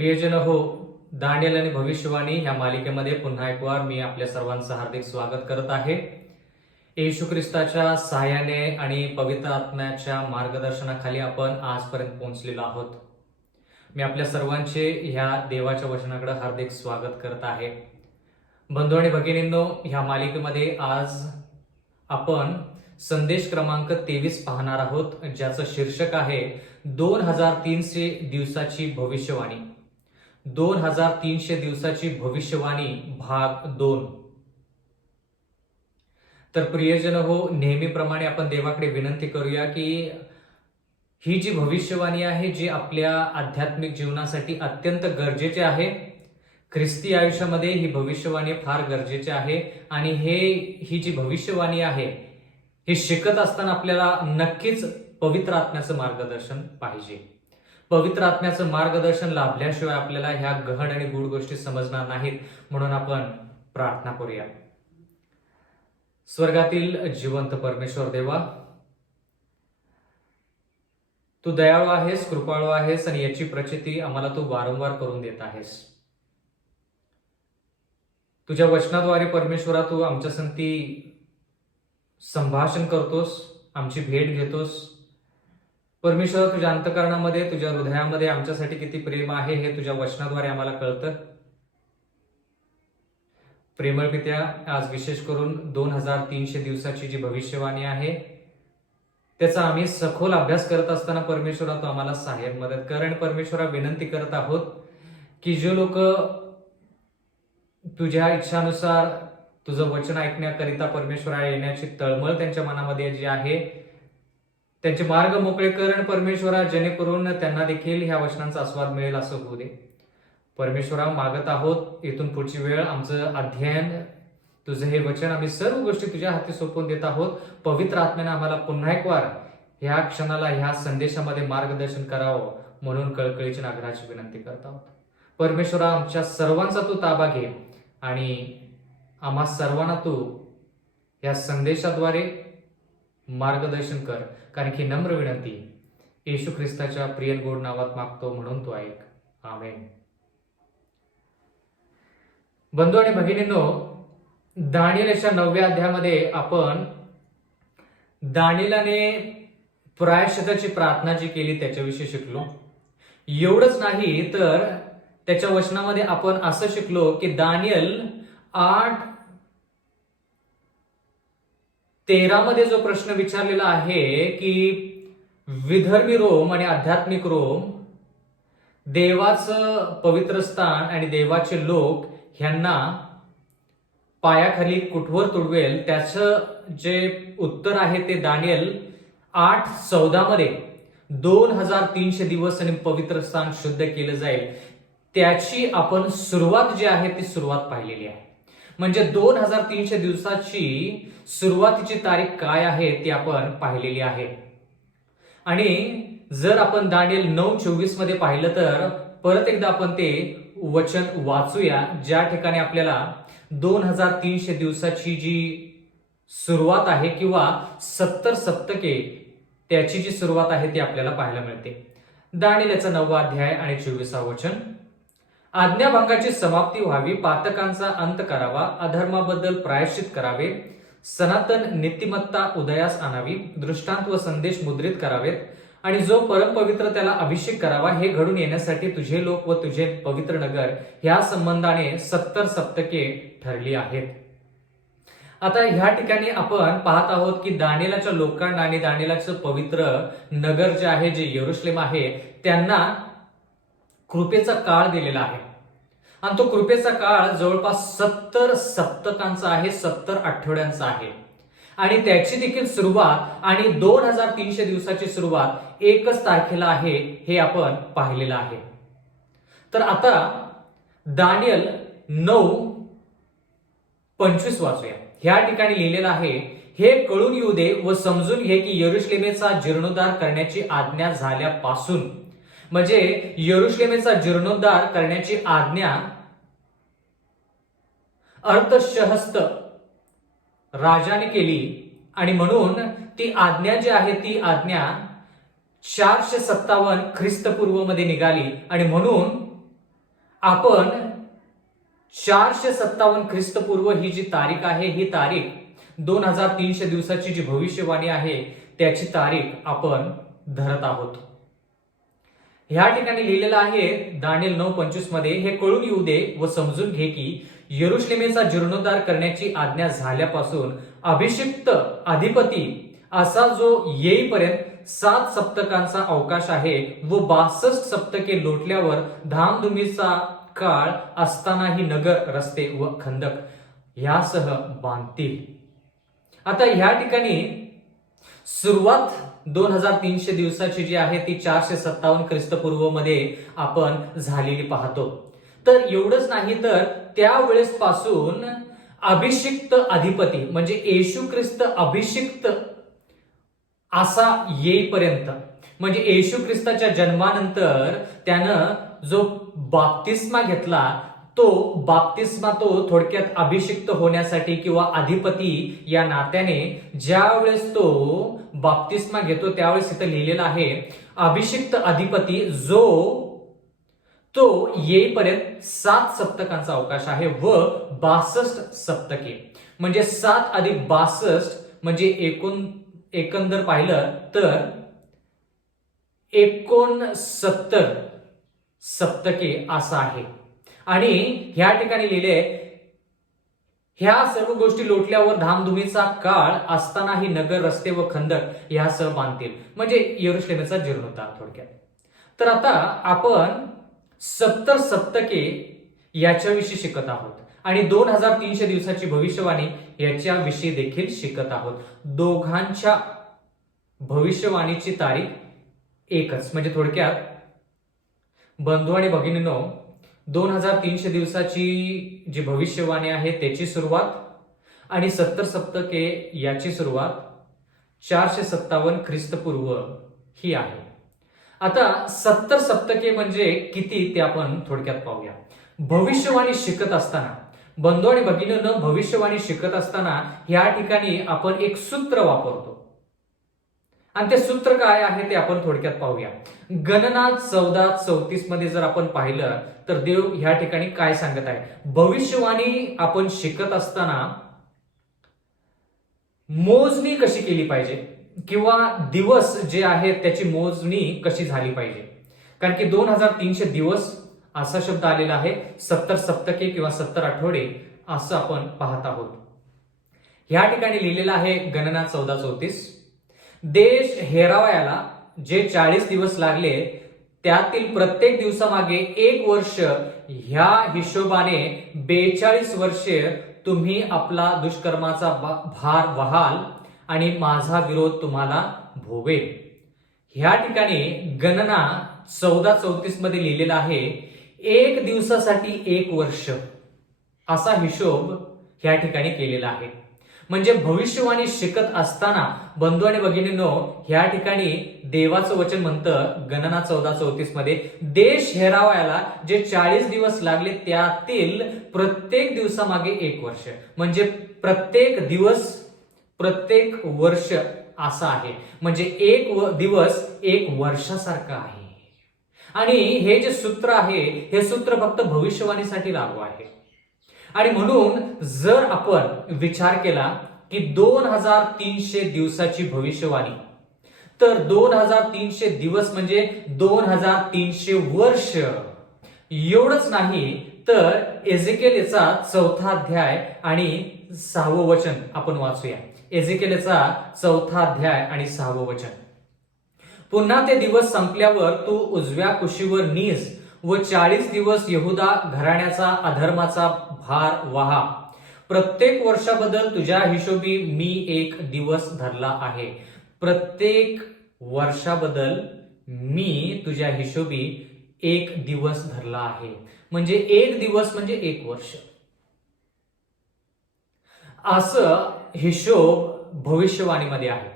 प्रियजन हो, दानिएल आणि भविष्यवाणी ह्या मालिकेमध्ये पुन्हा एक वार मी आपल्या सर्वांचं हार्दिक स्वागत करत आहे. येशू ख्रिस्ताच्या सहाय्याने आणि पवित्र आत्म्याच्या मार्गदर्शनाखाली आपण आजपर्यंत पोहोचलेलो आहोत. मी आपल्या सर्वांचे ह्या देवाच्या वचनाकडे हार्दिक स्वागत करत आहे. बंधू आणि भगिनींनो, ह्या मालिकेमध्ये आज आपण संदेश क्रमांक 23 पाहणार आहोत, ज्याचं शीर्षक आहे 2300 दिवसाची भविष्यवाणी. 2300 दिवसाची भविष्यवाणी भाग 2. तर प्रियजन हो, नेहमीप्रमाणे आपण देवाकडे विनंती करूया की ही जी भविष्यवाणी आहे, जी आपल्या आध्यात्मिक जीवनासाठी अत्यंत गरजेची आहे. ख्रिस्ती आयुष्यामध्ये ही भविष्यवाणी फार गरजेची आहे आणि ही जी भविष्यवाणी आहे, हे शिकत असताना आपल्याला नक्कीच पवित्र आत्म्याचं मार्गदर्शन पाहिजे. पवित्र आत्म्याचं मार्गदर्शन लाभल्याशिवाय आपल्याला ह्या गहन आणि गूढ गोष्टी समजणार नाहीत. म्हणून आपण प्रार्थना करूया. स्वर्गातील जिवंत परमेश्वर देवा, तू दयाळू आहेस, कृपाळू आहेस आणि याची प्रचिती आम्हाला तू वारंवार करून देत आहेस. तुझ्या वचनाद्वारे परमेश्वरा तू आमच्या संगती संभाषण करतोस, आमची भेट घेतोस. परमेश्वर, तुझ्या अंतःकरणामध्ये, तुझ्या हृदयामध्ये आमच्यासाठी किती प्रेम आहे हे तुझ्या वचनाद्वारे आम्हाला कळतं. प्रेमळ पित्या, आज विशेष करून 2300 दिवसाची जी भविष्यवाणी आहे त्याचा आम्ही सखोल अभ्यास करत असताना परमेश्वरा तू आम्हाला सहाय्य मदत कर. आणि परमेश्वरा विनंती करत आहोत की जे लोक तुझ्या इच्छानुसार तुझं वचन ऐकण्याकरिता परमेश्वरा येण्याची तळमळ त्यांच्या मनामध्ये जी आहे, त्यांचे मार्ग मोकळे कर. आणि परमेश्वरा, जेणेकरून त्यांना देखील ह्या वचनांचा आस्वाद मिळेल असं होऊ दे. परमेश्वरा, मागत आहोत इथून पुढची वेळ आमचं अध्ययन, तुझं हे वचन, आम्ही सर्व गोष्टी तुझ्या हाती सोपवून देत आहोत. पवित्र आत्म्याने आम्हाला पुन्हा एक वार ह्या क्षणाला, ह्या संदेशामध्ये मार्गदर्शन करावं म्हणून कळकळीची आग्रहाची विनंती करत आहोत. परमेश्वरा, आमच्या सर्वांचा तू ताबा घे आणि आम्हा सर्वांना तू या संदेशाद्वारे मार्गदर्शन कर. कारण की नम्र विनंती येशू ख्रिस्ताच्या प्रिय गोड नावात मागतो, म्हणून तो ऐक. आमेन. बंधू आणि भगिनींनो, दानिएलच्या 9व्या अध्यायामध्ये आपण दानिएलाने प्रायश्चिताची प्रार्थना जी केली त्याच्याविषयी शिकलो. एवढंच नाही तर त्याच्या वचनामध्ये आपण असं शिकलो की दानिएल 8:13 मध्ये जो प्रश्न विचारलेला आहे की विधर्मी रोम आणि आध्यात्मिक रोम, देवाचं पवित्र स्थान आणि देवाचे लोक ह्यांना पायाखाली कुठवर तुडवेल, त्याचं जे उत्तर आहे ते दानिएल 8:14 मध्ये 2300 दिवस आणि पवित्र स्थान शुद्ध केलं जाईल, त्याची आपण सुरुवात जी आहे ती सुरुवात पाहिलेली आहे. म्हणजे 2300 दिवसाची सुरुवातीची तारीख काय आहे ती आपण पाहिलेली आहे. आणि जर आपण दानिएल 9:24 मध्ये पाहिलं तर परत एकदा आपण ते वचन वाचूया, ज्या ठिकाणी आपल्याला 2300 दिवसाची जी सुरुवात आहे किंवा 70 सप्तके त्याची जी सुरुवात आहे ती आपल्याला पाहायला मिळते. दानिएलचा 9वा अध्याय आणि 24वा वचन. आज्ञाभंगाची समाप्ती व्हावी, पातकांचा अंत करावा, अधर्माबद्दल प्रायश्चित करावे, सनातन नीतिमत्ता उदयास आणावी, दृष्टांत व संदेश मुद्रित करावेत आणि जो परमपवित्र त्याला अभिषेक करावा. हे घडून येण्यासाठी तुझे लोक व तुझे पवित्र नगर ह्या संबंधाने 70 सप्तके ठरली आहेत. आता ह्या ठिकाणी आपण पाहत आहोत की दानिएलाच्या लोकांना आणि दानिएलाचं पवित्र नगर जे आहे, जे यरुशलेम आहे, त्यांना कृपेचा काळ दिलेला आहे. आणि तो कृपेचा काळ जवळपास 70 सप्तकांचा आहे, 70 आठवड्यांचा आहे. आणि त्याची देखील सुरुवात आणि 2300 दिवसाची सुरुवात 1 तारखेला आहे, हे आपण पाहिलेलं आहे. तर आता दानिएल 9:25 वाचूया. ह्या ठिकाणी लिहिलेलं आहे, हे कळून येऊ दे व समजून घे की यरुशलेमेचा जीर्णोद्धार करण्याची आज्ञा झाल्यापासून, म्हणजे यरुशलेमेचा जीर्णोद्धार करण्याची आज्ञा अर्थशहस्त राजाने केली. आणि म्हणून ती आज्ञा जी आहे ती आज्ञा 457 ख्रिस्तपूर्व मध्ये निघाली. आणि म्हणून आपण 457 ख्रिस्तपूर्व ही जी तारीख आहे, ही तारीख 2300 दिवसाची जी भविष्यवाणी आहे त्याची तारीख आपण धरत आहोत. ह्या ठिकाणी लिहिलेलं आहे दानिएल 9:25 मध्ये, हे कळून येऊ दे व समजून घे की यरुशलेमेचा जीर्णोद्धार करण्याची आज्ञा झाल्यापासून अभिषिक्त अधिपती असा जो येईपर्यंत 7 सप्तकांचा अवकाश आहे व 62 सप्तके लोटल्यावर धामधुमीचा काळ असतानाही नगर, रस्ते व खंदक यासह बांधतील. आता ह्या ठिकाणी सुरुवात 2300 दिवसाची जी आहे ती 457 ख्रिस्तपूर्व मध्ये आपण झालेली पाहतो. तर एवढंच नाही तर त्यावेळेस पासून अभिषिक्त अधिपती म्हणजे येशू ख्रिस्त अभिषिक्त असा येईपर्यंत, म्हणजे येशू ख्रिस्ताच्या जन्मानंतर त्यानं जो बाप्तिस्मा घेतला तो बाप्तिस्मा तो थोडक्यात अभिषिक्त होण्यासाठी किंवा अधिपती या नात्याने ज्यावेळेस तो बाप्तिस्मा घेतो त्यावेळेस इथं लिहिलेलं आहे अभिषिक्त अधिपती जो तो येईपर्यंत 7 सप्तकांचा अवकाश आहे व 62 सप्तके, म्हणजे 7 अधिक 62 म्हणजे एकंदर पाहिलं तर 69 सप्तके असं आहे. आणि ह्या ठिकाणी लिहिले ह्या सर्व गोष्टी लोटल्यावर धामधुमीचा काळ असतानाही नगर, रस्ते व खंदक यासह बांधतील, म्हणजे यरुशलेमेचा जीर्णोद्धार थोडक्यात. तर आता आपण 70 सप्तके याच्याविषयी शिकत आहोत आणि 2300 दिवसाची भविष्यवाणी याच्याविषयी देखील शिकत आहोत. दोघांच्या भविष्यवाणीची तारीख एकच, म्हणजे थोडक्यात बंधू आणि भगिनींनो 2300 दिवसाची जी भविष्यवाणी आहे त्याची सुरुवात आणि 70 सप्तके याची सुरुवात 457 ख्रिस्तपूर्व ही आहे. आता 70 सप्तके म्हणजे किती ते आपण थोडक्यात पाहूया. भविष्यवाणी शिकत असताना बंधू आणि भगिनींनो भविष्यवाणी शिकत असताना या ठिकाणी आपण एक सूत्र वापरतो आणि ते सूत्र काय आहे ते आपण थोडक्यात पाहूया. गणना 14:34 मध्ये जर आपण पाहिलं तर देव ह्या ठिकाणी काय सांगत आहे. भविष्यवाणी आपण शिकत असताना मोजणी कशी केली पाहिजे किंवा दिवस जे आहेत त्याची मोजणी कशी झाली पाहिजे, कारण की 2300 दिवस असा शब्द आलेला आहे. 70 सप्तके किंवा 70 आठवडे असं आपण पाहत आहोत. ह्या ठिकाणी लिहिलेलं आहे गणना 14:34, देश हेरावयाला जे 40 दिवस लागले त्यातील प्रत्येक दिवसामागे 1 वर्ष ह्या हिशोबाने 42 वर्षे तुम्ही आपला दुष्कर्माचा भार वहाल आणि माझा विरोध तुम्हाला भोवेल. ह्या ठिकाणी गणना 14:34 मध्ये लिहिलेला आहे 1 दिवसासाठी 1 वर्ष असा हिशोब ह्या ठिकाणी केलेला आहे. म्हणजे भविष्यवाणी शिकत असताना बंधू आणि भगिनींनो ह्या ठिकाणी देवाचं वचन म्हणतं गणना 14:34 मध्ये, देश हेरावायला जे 40 दिवस लागले त्यातील प्रत्येक दिवसामागे 1 वर्ष, म्हणजे प्रत्येक दिवस प्रत्येक वर्ष असा आहे, म्हणजे 1 दिवस 1 वर्षासारखं आहे. आणि हे जे सूत्र आहे हे सूत्र फक्त भविष्यवाणीसाठी लागू आहे. आणि म्हणून जर आपण विचार केला की 2300 दिवसाची भविष्यवाणी, तर 2300 दिवस म्हणजे 2300 वर्ष. एवढंच नाही तर एजेकिएलचा 4था अध्याय आणि 6वं वचन आपण वाचूया. एजेकिएलचा 4था अध्याय आणि 6वं वचन, पुन्हा ते दिवस संपल्यावर तू उजव्या कुशीवर नीस व 40 दिवस यहुदा घराण्याचा अधर्माचा भार वहा. प्रत्येक वर्षाबद्दल तुझ्या हिशोबी मी 1 दिवस धरला आहे. प्रत्येक वर्षाबद्दल मी तुझ्या हिशोबी 1 दिवस धरला आहे, म्हणजे 1 दिवस म्हणजे 1 वर्ष. असं हिशोब भविष्यवाणीमध्ये आहे.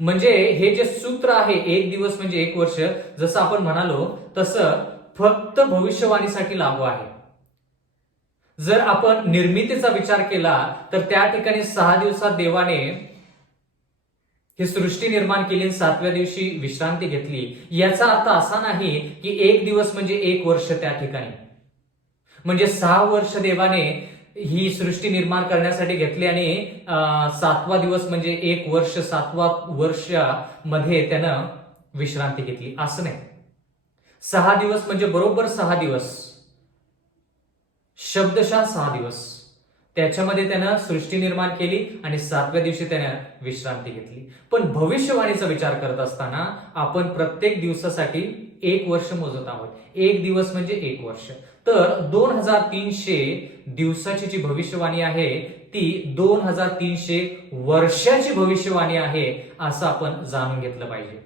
म्हणजे हे जे सूत्र आहे 1 दिवस म्हणजे 1 वर्ष, जसं आपण म्हणालो तसं फक्त भविष्यवाणीसाठी लागू आहे. जर आपण निर्मितीचा विचार केला तर त्या ठिकाणी 6 दिवसात देवाने ही सृष्टी निर्माण केली, 7व्या दिवशी विश्रांती घेतली. याचा अर्थ असा नाही की 1 दिवस म्हणजे 1 वर्ष त्या ठिकाणी. म्हणजे 6 वर्ष देवाने ही सृष्टी निर्माण करण्यासाठी घेतली आणि 7वा दिवस म्हणजे 1 वर्ष 7वा वर्षामध्ये त्यानं विश्रांती घेतली असं नाही. 6 दिवस म्हणजे बरोबर 6 दिवस, शब्दशः 6 दिवस त्याच्यामध्ये त्यानं सृष्टी निर्माण केली आणि 7व्या दिवशी त्यानं विश्रांती घेतली. पण भविष्यवाणीचा विचार करत असताना आपण प्रत्येक दिवसासाठी 1 वर्ष मोजत आहोत. 1 दिवस म्हणजे 1 वर्ष. तर 2300 दिवसाची जी भविष्यवाणी आहे ती 2300 वर्षाची भविष्यवाणी आहे असं आपण जाणून घेतलं पाहिजे.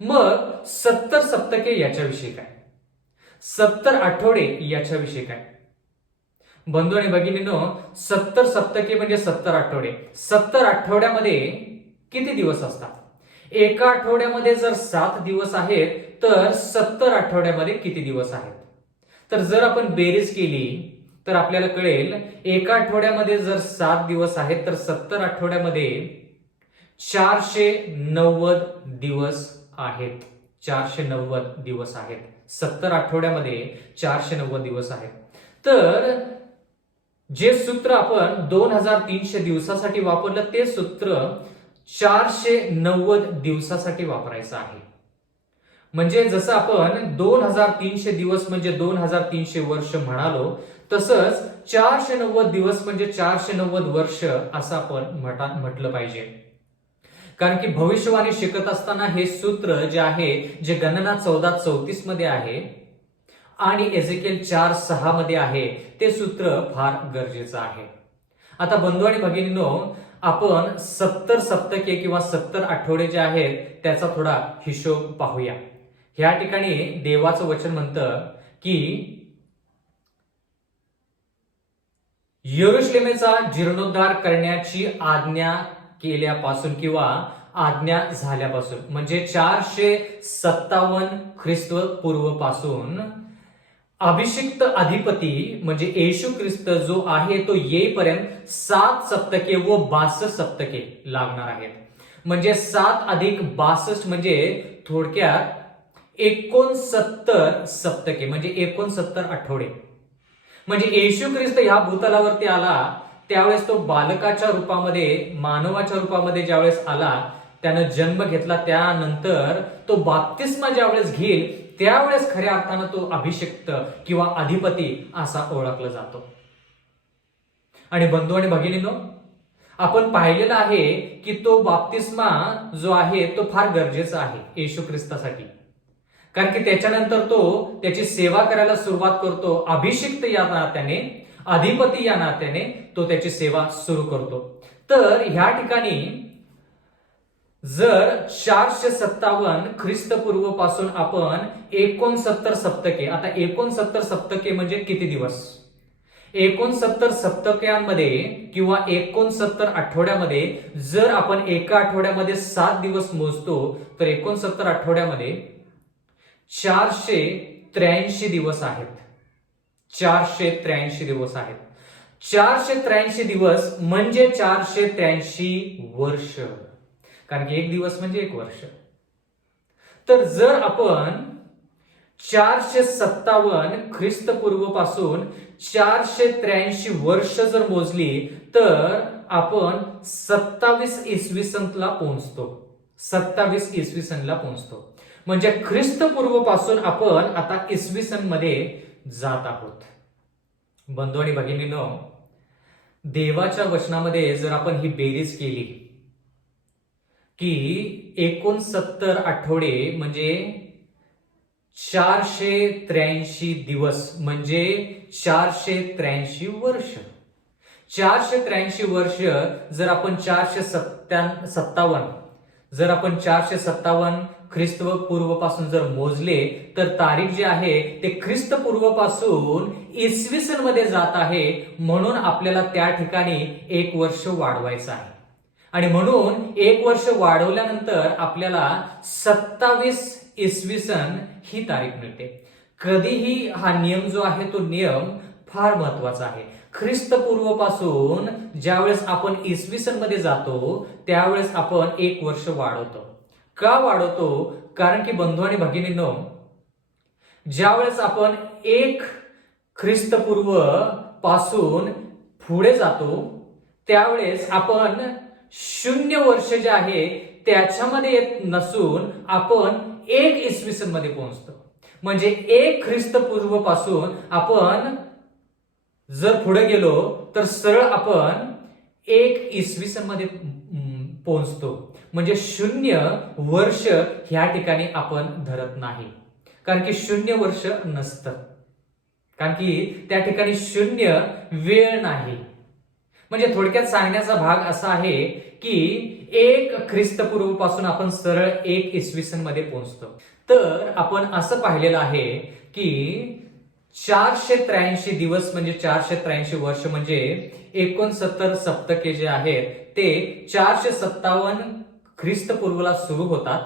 मग 70 सप्तके याच्याविषयी काय, 70 आठवडे याच्याविषयी काय? बंधू आणि भगिनींनो, 70 सप्तके म्हणजे 70 आठवडे. 70 आठवड्यामध्ये किती दिवस असतात? एका आठवड्यामध्ये जर 7 दिवस आहेत तर 70 आठवड्यामध्ये किती दिवस आहेत? तर जर आपण बेरीज केली तर आपल्याला कळेल, एका आठवड्यामध्ये जर 7 दिवस आहेत तर 70 आठवड्यामध्ये 490 दिवस आहेत. 490 दिवस आहेत. 70 आठवड्यामध्ये 490 दिवस आहेत. तर जे सूत्र आपण 2300 दिवसासाठी वापरलं ते सूत्र 490 दिवसासाठी वापरायचं आहे. म्हणजे जसं आपण 2300 दिवस म्हणजे 2300 वर्ष म्हणालो, तसंच 490 दिवस म्हणजे 490 वर्ष असं आपण म्हटलं पाहिजे. कारण की भविष्यवाणी शिकत असताना हे सूत्र जे आहे, जे गणना 14:34 मध्ये आहे आणि एझेकिएल 4:6 मध्ये आहे, ते सूत्र फार गरजेचं आहे. आता बंधू आणि भगिनींनो, आपण 70 सप्तके किंवा 70 आठवडे जे आहेत त्याचा थोडा हिशोब पाहूया. ह्या ठिकाणी देवाचं वचन म्हणतं की यरूशलेमेचा जीर्णोद्धार करण्याची आज्ञा केल्यापासून किंवा आज्ञा झाल्यापासून म्हणजे 457 ख्रिस्तपूर्व पासून अभिषिक्त अधिपती म्हणजे येशू ख्रिस्त जो आहे तो येईपर्यंत 7 सप्तके व 62 सप्तके लागणार आहेत. म्हणजे 7 अधिक 62 म्हणजे थोडक्यात 69 सप्तके म्हणजे 69 आठवडे. म्हणजे येशू ख्रिस्त ह्या भूतलावरती आला त्यावेळेस तो बालकाच्या रूपामध्ये, मानवाच्या रूपामध्ये ज्यावेळेस आला, त्यानं जन्म घेतला, त्यानंतर तो बाप्तिस्मा ज्यावेळेस घेईल त्यावेळेस खऱ्या अर्थानं तो अभिषिक्त किंवा अधिपती असा ओळखला जातो. आणि बंधू आणि भगिनींनो, आपण पाहिलेलं आहे की तो बाप्तिस्मा जो आहे तो फार गरजेचा आहे येशू ख्रिस्तासाठी. कारण की त्याच्यानंतर तो त्याची सेवा करायला सुरुवात करतो. अभिषिक्त या नात्याने, अधिपती या नात्याने तो त्याची सेवा सुरू करतो. तर ह्या ठिकाणी जर 457 ख्रिस्तपूर्व पासून आपण 69 सप्तके, आता 69 सप्तके म्हणजे किती दिवस? 69 सप्तक्यांमध्ये किंवा 69 आठवड्यामध्ये जर आपण एका आठवड्यामध्ये 7 दिवस मोजतो तर 69 आठवड्यामध्ये 483 दिवस आहेत. 483 दिवस आहेत. 483 दिवस म्हणजे 483 वर्ष. कारण की 1 दिवस म्हणजे 1 वर्ष. तर जर आपण 457 ख्रिस्तपूर्व पासून 483 वर्ष जर मोजली तर आपण 27 इसवी सनला पोहोचतो. 27 इसवी सनला पोहोचतो. म्हणजे ख्रिस्तपूर्व पासून आपण आता इसवी सन मध्ये जात आहोत. बंधू आणि भगिनींनो, देवाच्या वचनामध्ये जर आपण ही बेरीज केली की 69 आठवडे म्हणजे 483 दिवस म्हणजे 483 वर्ष. 483 वर्ष जर आपण 457 जर आपण 457 ख्रिस्तपूर्व पासून जर मोजले तर तारीख जी आहे ते ख्रिस्तपूर्व पासून इसवी सन मध्ये जात आहे. म्हणून आपल्याला त्या ठिकाणी 1 वर्ष वाढवायचं आहे. आणि म्हणून 1 वर्ष वाढवल्यानंतर आपल्याला 27 इसवी सन ही तारीख मिळते. कधीही हा नियम जो आहे तो नियम फार महत्वाचा आहे. ख्रिस्तपूर्व पासून ज्यावेळेस आपण इसवी सन मध्ये जातो त्यावेळेस आपण 1 वर्ष वाढवतो. का वाढवतो? कारण की बंधू आणि भगिनींनो, ज्यावेळेस आपण 1 ख्रिस्तपूर्व पासून पुढे जातो त्यावेळेस आपण 0 वर्ष जे आहे त्याच्यामध्ये येत नसून आपण 1 इसवी सन मध्ये पोहोचतो. म्हणजे 1 ख्रिस्तपूर्व पासून आपण जर पुढे गेलो तर सरळ आपण 1 इसवी सन मध्ये पोहोचतो. म्हणजे 0 वर्ष ह्या ठिकाणी आपण धरत नाही, कारण की 0 वर्ष नसतं, कारण की त्या ठिकाणी 0 वेळ नाही. म्हणजे थोडक्यात सांगण्याचा भाग असा आहे की 1 ख्रिस्तपूर्व पासून आपण सरळ 1 इसवी सन मध्ये पोहोचतो. तर आपण असं पाहिलेलं आहे की 483 दिवस म्हणजे 483 वर्ष म्हणजे 69 सप्तके जे आहेत ते 457 ख्रिस्तपूर्वला सुरू होतात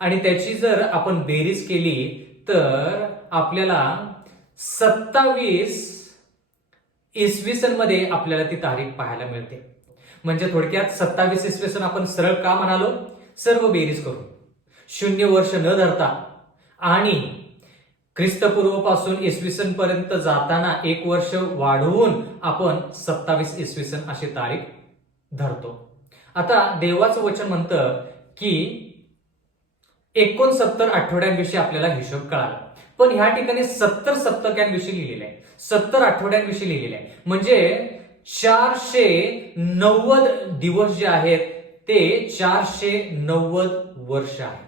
आणि त्याची जर आपण बेरीज केली तर आपल्याला 27 इसवी सन मध्ये आपल्याला ती तारीख पाहायला मिळते. म्हणजे थोडक्यात 27 इसवी सन आपण सरळ का म्हणालो, सर्व बेरीज करून 0 वर्ष न धरता आणि ख्रिस्तपूर्व पासून इसवी सन पर्यंत जाताना 1 वर्ष वाढवून आपण 27 इसवी सन अशी तारीख धरतो. आता देवाचं वचन म्हणतं की 69 आठवड्यांविषयी आपल्याला हिशोब कळाला, पण ह्या ठिकाणी 70 सप्तकांविषयी लिहिलेलं आहे, 70 आठवड्यांविषयी लिहिलेलं आहे. म्हणजे 490 दिवस जे आहेत ते 490 वर्ष आहेत.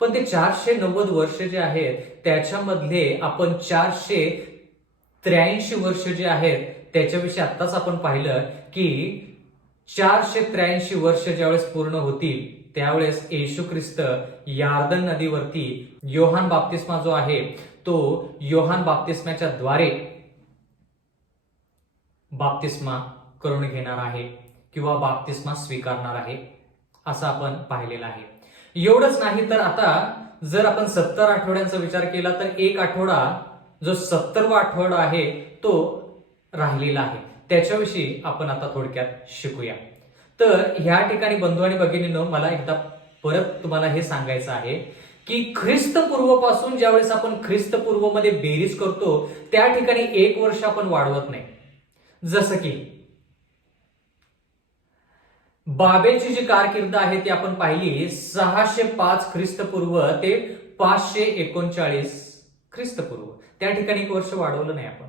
पण ते 490 वर्ष जे आहेत त्याच्यामधले आपण 483 वर्ष जे आहेत त्याच्याविषयी आत्ताच आपण पाहिलं की 483 वर्ष ज्यावेळेस पूर्ण होतील त्यावेळेस येशू ख्रिस्त यार्दन नदीवरती योहान बाप्तिस्मा जो आहे तो योहान बाप्तिस्म्याच्या द्वारे बाप्तिस्मा करून घेणार आहे किंवा बाप्तिस्मा स्वीकारणार आहे असं आपण पाहिलेलं आहे. एवढंच नाही तर आता जर आपण 70 आठवड्यांचा विचार केला तर एक आठवडा जो 70वा आठवडा आहे तो राहिलेला आहे, त्याच्याविषयी आपण आता थोडक्यात शिकूया. तर ह्या ठिकाणी बंधू आणि भगिनींनो मला एकदा परत तुम्हाला हे सांगायचं आहे की ख्रिस्तपूर्व पासून ज्यावेळेस आपण ख्रिस्तपूर्व मध्ये बेरीज करतो त्या ठिकाणी 1 वर्ष आपण वाढवत नाही. जसं की बाबेलची जी कारकीर्द आहे ती आपण पाहिली 605 ख्रिस्तपूर्व ते 539 ख्रिस्तपूर्व, त्या ठिकाणी 1 वर्ष वाढवलं नाही आपण,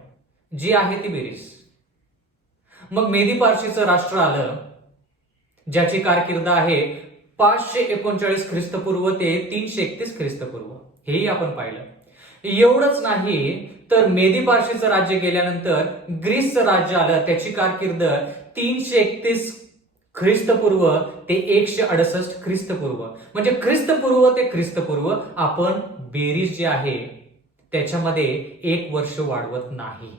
जी आहे ती बेरीज. मग मेदी पारशीचं राष्ट्र आलं ज्याची कारकीर्द आहे 539 ख्रिस्तपूर्व ते 331 ख्रिस्तपूर्व, हेही आपण पाहिलं. एवढंच नाही तर मेदी पारशीचं राज्य गेल्यानंतर ग्रीसचं राज्य आलं, त्याची कारकीर्द 331 ख्रिस्तपूर्व ते 168 ख्रिस्तपूर्व. म्हणजे ख्रिस्तपूर्व ते ख्रिस्तपूर्व आपण बेरीज जी आहे त्याच्यामध्ये 1 वर्ष वाढवत नाही.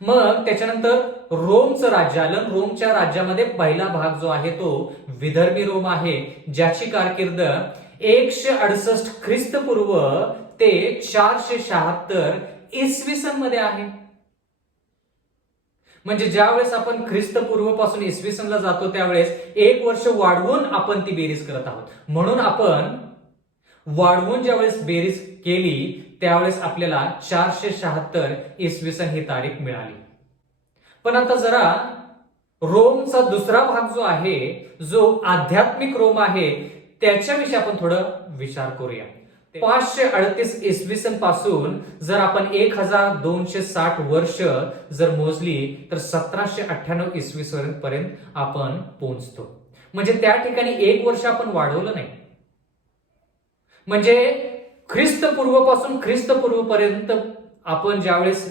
मग त्याच्यानंतर रोमचं राज्य आलं, रोमच्या राज्यामध्ये पहिला भाग जो आहे तो विदर्भी रोम आहे, ज्याची कारकीर्द 168 ख्रिस्तपूर्व ते 476 इसवी सन मध्ये आहे. म्हणजे ज्यावेळेस आपण ख्रिस्तपूर्व पासून इसवी सनला जातो त्यावेळेस 1 वर्ष वाढवून आपण ती बेरीज करत आहोत. म्हणून आपण वाढवून ज्यावेळेस बेरीज केली त्यावेळेस आपल्याला 476 इसवी सन ही तारीख मिळाली. पण आता जरा रोमचा दुसरा भाग जो आहे, जो आध्यात्मिक रोम आहे, त्याच्याविषयी आपण थोडं विचार करूया. 538 इसवी सन पासून जर आपण 1260 वर्ष जर मोजली तर 1798 इसवी सन पर्यंत आपण पोहोचतो. म्हणजे त्या ठिकाणी 1 वर्ष आपण वाढवलं नाही. म्हणजे ख्रिस्तपूर्व पासून ख्रिस्तपूर्व पर्यंत आपण ज्यावेळेस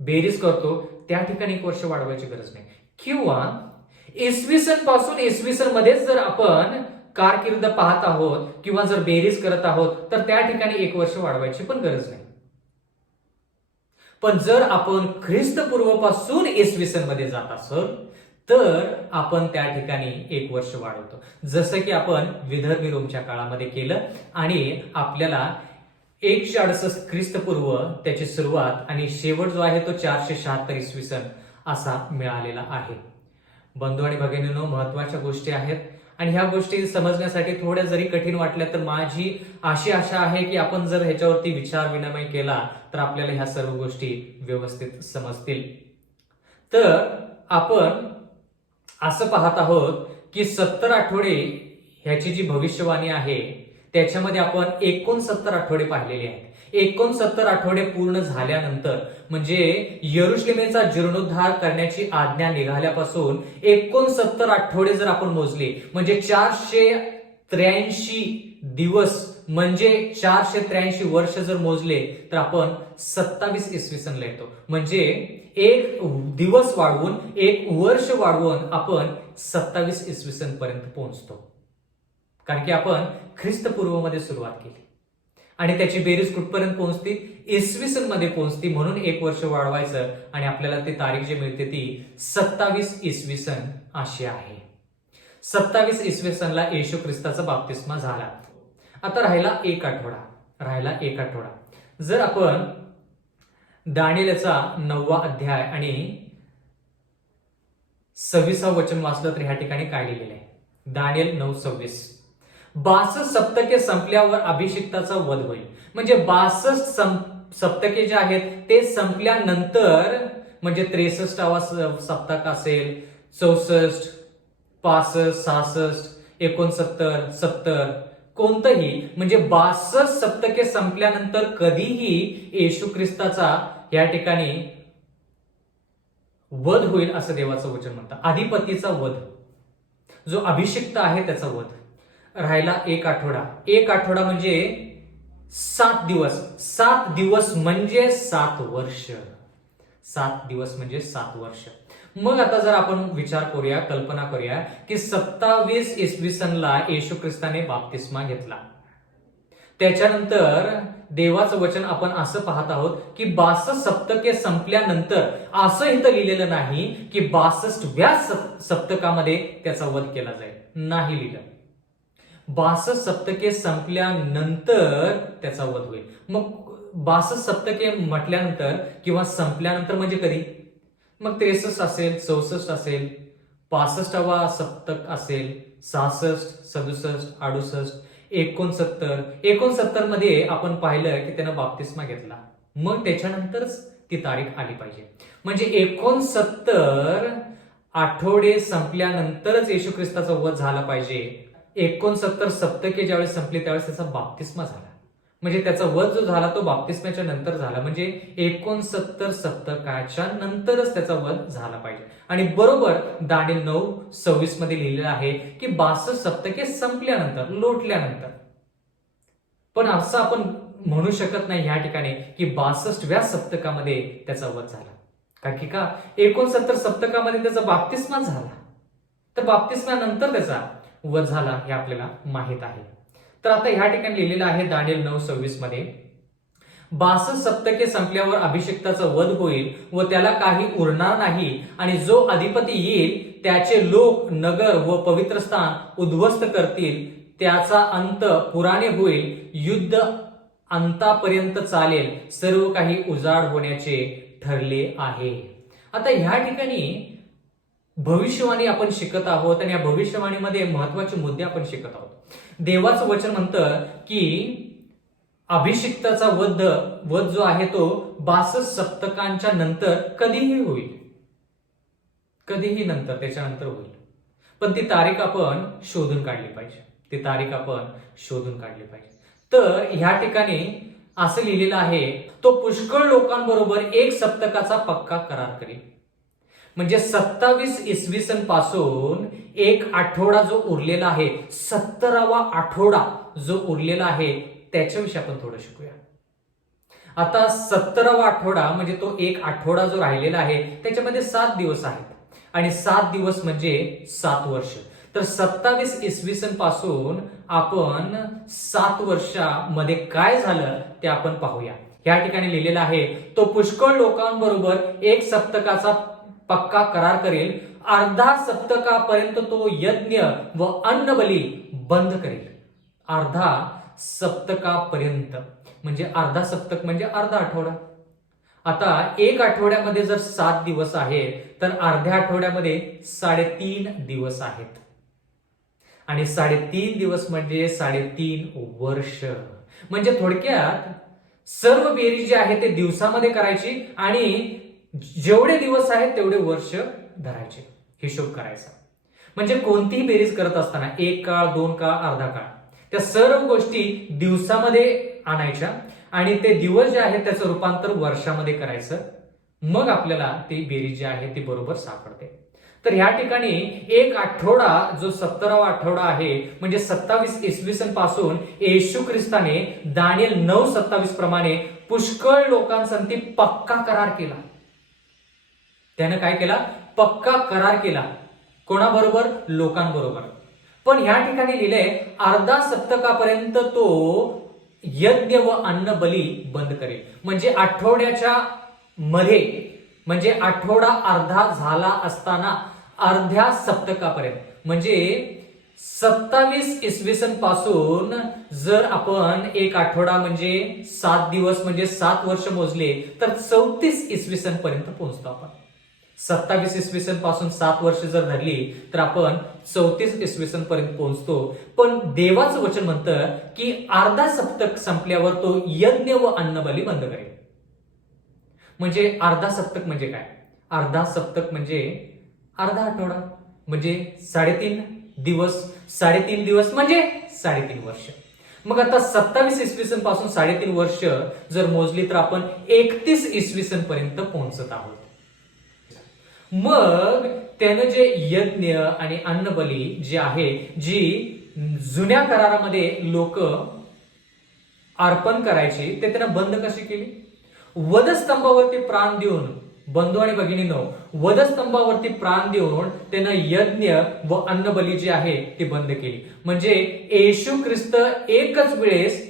बेरीज करतो त्या ठिकाणी 1 वर्ष वाढवायची गरज नाही. किंवा इसवी सन पासून इसवी सन मध्येच जर आपण कारकीर्द पाहत आहोत किंवा जर बेरीज करत आहोत तर त्या ठिकाणी 1 वर्ष वाढवायची पण गरज नाही. पण जर आपण ख्रिस्तपूर्व पासून इसवी सन मध्ये जात असेल तर आपण त्या ठिकाणी 1 वर्ष वाढवतो, जसं की आपण विदर्भी रोमच्या काळामध्ये केलं आणि आपल्याला 168 ख्रिस्तपूर्व त्याची सुरुवात आणि शेवट जो आहे तो 476 इसवी सन असा मिळालेला आहे. बंधू आणि भगिनींनो, महत्वाच्या गोष्टी आहेत. आणि ह्या गोष्टी समजण्यासाठी थोड्या जरी कठीण वाटल्या तर माझी अशी आशा आहे की आपण जर ह्याच्यावरती विचार विनिमय केला तर आपल्याला ह्या सर्व गोष्टी व्यवस्थित समजतील. तर आपण असं पाहत आहोत की 70 आठवडे ह्याची जी भविष्यवाणी आहे त्याच्यामध्ये आपण 69 आठवडे पाहिलेले आहेत. 69 आठवडे पूर्ण झाल्यानंतर म्हणजे यरुशलेमेचा जीर्णोद्धार करण्याची आज्ञा निघाल्यापासून 69 आठवडे जर आपण मोजले म्हणजे 483 दिवस म्हणजे 483 वर्ष जर मोजले तर आपण 27 इसवी सनला येतो. म्हणजे एक दिवस वाढवून एक वर्ष वाढवून आपण 27 इसवी सन पर्यंत पोहोचतो. कारण की आपण ख्रिस्तपूर्व मध्ये सुरुवात केली आणि त्याची बेरीज कुठपर्यंत पोहोचती, इसवी सन मध्ये पोहोचती. म्हणून एक वर्ष वाढवायचं आणि आपल्याला ती तारीख जी मिळते ती 27 इसवी सन अशी आहे. 27 इसवी सनला येशू ख्रिस्ताचा बाप्तिस्मा झाला. आता राहिला एक आठवडा. जर आपण दानिएलचा 9वा अध्याय आणि 26वा वचन वाचलं तर ह्या ठिकाणी काय लिहिलेलं आहे? दानिएल 9:26. 62 सप्तके संपल्यावर अभिषिक्ताचा वध होईल. म्हणजे 62 सप्तके जे आहेत ते संपल्यानंतर म्हणजे 63वा सप्तक असेल, 64, 65, 66, 69, 70 कोणतंही म्हणजे 62 सप्तके संपल्यानंतर कधीही येशू ख्रिस्ताचा या ठिकाणी वध होईल असं देवाचं वचन म्हणतं. अधिपतीचा वध, जो अभिषिक्त आहे त्याचा वध. राहिला एक आठवडा म्हणजे 7 दिवस. 7 दिवस म्हणजे 7 वर्ष. 7 दिवस म्हणजे 7 वर्ष. मग आता जर आपण विचार करूया, कल्पना करूया की 27 इसवी सनला येशू ख्रिस्ताने बाप्तिस्मा घेतला. त्याच्यानंतर देवाचं वचन आपण असं पाहत आहोत की 62 सप्तके संपल्यानंतर असं इथं लिहिलेलं नाही की 62व्या सप्तकामध्ये त्याचा वध केला जाईल. नाही लिहिलं. 62 सप्तके संपल्यानंतर त्याचा वध होईल. मग 62 सप्तके म्हटल्यानंतर किंवा संपल्यानंतर म्हणजे कधी? मग 63 असेल, 64 असेल, 65वा सप्तक असेल, 66, 67, 68, 69 मध्ये आपण पाहिलं की त्यानं बाप्तिस्मा घेतला. मग त्याच्यानंतरच ती तारीख आली पाहिजे. म्हणजे 69 आठवडे संपल्यानंतरच येशू ख्रिस्ताचा वध झाला पाहिजे. 69 सप्तके ज्यावेळेस संपली त्यावेळेस त्याचा बाप्तिस्मा झाला. म्हणजे त्याचा वध जो झाला तो बाप्तिस्म्याच्या नंतर झाला. म्हणजे 69 सप्तकाच्या नंतरच त्याचा वध झाला पाहिजे. आणि बरोबर दानिएल 9:26 मध्ये लिहिलेलं आहे की 62 सप्तके संपल्यानंतर, लोटल्यानंतर. पण असं आपण म्हणू शकत नाही या ठिकाणी की 62व्या सप्तकामध्ये त्याचा वध झाला. कारण की का? 69 सप्तकामध्ये त्याचा बाप्तिस्मा झाला. तर बाप्तिस्म्यानंतर त्याचा वध झाला हे आपल्याला माहित आहे. तर आता ह्या ठिकाणी लिहिलेलं आहे दानिएल 9:26 मध्ये 62 सप्तके संपल्यावर अभिषिक्ताचा वध होईल व त्याला काही उरणार नाही आणि जो अधिपती येईल त्याचे लोक नगर व पवित्र स्थान उद्ध्वस्त करतील. त्याचा अंत पुराणे होईल. युद्ध अंतापर्यंत चालेल. सर्व काही उजाड होण्याचे ठरले आहे. आता ह्या ठिकाणी भविष्यवाणी आपण शिकत आहोत आणि या भविष्यवाणीमध्ये महत्वाचे मुद्दे आपण शिकत आहोत. देवाचं वचन म्हणतं की अभिषिक्ताचा वध जो आहे तो 62 सप्तकांच्या नंतर कधीही होईल. कधीही नंतर, त्याच्यानंतर होईल. पण ती तारीख आपण शोधून काढली पाहिजे. तर ह्या ठिकाणी असं लिहिलेलं आहे, तो पुष्कळ लोकांबरोबर एक सप्तकाचा पक्का करार करेल. म्हणजे 27 इसवी सन पासून एक आठवडा जो उरलेला आहे, 17वा आठवडा जो उरलेला आहे त्याच्याविषयी आपण थोडं शिकूया. आता 17वा आठवडा म्हणजे तो एक आठवडा जो राहिलेला आहे त्याच्यामध्ये 7 दिवस आहेत आणि 7 दिवस म्हणजे 7 वर्ष. तर 27 इसवी सन पासून आपण 7 वर्षामध्ये काय झालं ते आपण पाहूया. या ठिकाणी लिहिलेलं आहे, तो पुष्कळ लोकांबरोबर एक सप्तकाचा पक्का करार करेल. अर्धा सप्तकापर्यंत तो यज्ञ व अन्नबली बंद करेल. अर्धा सप्तकापर्यंत म्हणजे अर्धा सप्तक म्हणजे अर्धा आठवडा. आता एक आठवड्यामध्ये जर 7 दिवस आहेत तर अर्ध्या आठवड्यामध्ये 3.5 दिवस आहेत. आणि 3.5 दिवस म्हणजे 3.5 वर्ष. म्हणजे थोडक्यात सर्व बेरीज जी आहे ते दिवसामध्ये करायची आणि जेवढे दिवस आहेत तेवढे वर्ष धरायचे, हिशोब करायचा. म्हणजे कोणतीही बेरीज करत असताना 1 काळ, 2 काळ, अर्धा काळ, त्या सर्व गोष्टी दिवसामध्ये आणायच्या आणि ते दिवस जे आहेत त्याचं रूपांतर वर्षामध्ये करायचं. मग आपल्याला ती बेरीज जी आहे ती बरोबर सापडते. तर ह्या ठिकाणी एक आठवडा जो 17वा आठवडा आहे म्हणजे 27 इसवी सन पासून येशू ख्रिस्ताने दानिएल 9:27 प्रमाणे पुष्कळ लोकांसाठी पक्का करार केला. त्यानं काय केला? पक्का करार केला. कोणाबरोबर? लोकांबरोबर. पण ह्या ठिकाणी लिहिलंय अर्धा सप्तकापर्यंत तो यज्ञ व अन्न बली बंद करेल. म्हणजे आठवड्याच्या मध्ये, म्हणजे आठवडा अर्धा झाला असताना अर्ध्या सप्तकापर्यंत म्हणजे 27 इसवी सन पासून जर आपण एक आठवडा म्हणजे 7 दिवस म्हणजे 7 वर्ष मोजले तर 34 इसवी सन पर्यंत पोहोचतो आपण. 27 इसवी सन पासून 7 वर्ष जर धरली तर आपण 34 इसवी सन पर्यंत पोहोचतो. पण देवाचं वचन म्हणतं की अर्धा सप्तक संपल्यावर तो यज्ञ व अन्नबली बंद करेल. म्हणजे अर्धा सप्तक म्हणजे काय? अर्धा सप्तक म्हणजे अर्धा आठवडा म्हणजे 3.5 दिवस. 3.5 दिवस म्हणजे 3.5 वर्ष. मग आता 27 इसवी सन पासून 3.5 वर्ष जर मोजली तर आपण 31 इसवी सन पर्यंत पोहोचत आहोत. मग त्यानं जे यज्ञ आणि अन्नबली जी आहे, जी जुन्या करारामध्ये लोक अर्पण करायची, ते त्यानं बंद कशी केली? वधस्तंभावरती प्राण देऊन, बंधू आणि भगिनींनो, वधस्तंभावरती प्राण देऊन त्यानं यज्ञ व अन्नबली जी आहे ती बंद केली. म्हणजे येशू ख्रिस्त एकच वेळेस